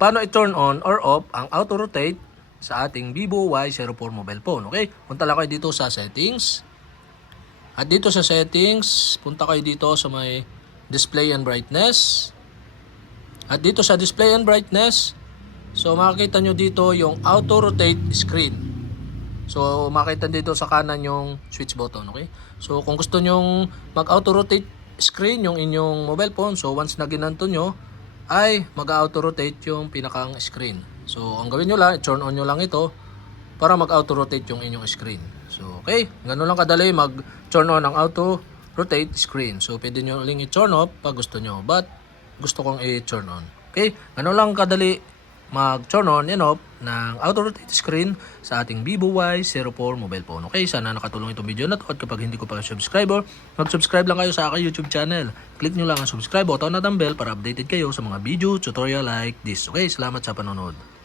paano i-turn on or off ang auto rotate sa ating Vivo Y04 mobile phone. Okay? Punta lang kayo dito sa settings. At dito sa settings, punta kayo dito sa may display and brightness. At dito sa display and brightness, so makikita nyo dito yung auto rotate screen. So makita dito sa kanan yung switch button, okay? So kung gusto nyong mag-auto rotate screen yung inyong mobile phone, so once na ginanto nyo, ay mag-auto rotate yung pinakang screen. So ang gawin nyo lang, turn on nyo lang ito para mag-auto rotate yung inyong screen. So okay, ganun lang kadali mag-turn on ang auto rotate screen. So pwede nyo uling i-turn off pag gusto nyo, but gusto kong i-turn on. Okay, ganun lang kadali mag-turn on and off ng auto rotate screen sa ating Vivo Y04 mobile phone. Okay, sana nakatulong itong video na to at kapag hindi ko pa subscriber, mag-subscribe lang kayo sa aking YouTube channel. Click nyo lang ang subscribe button at ang bell para updated kayo sa mga video tutorial like this. Okay, salamat sa panonood.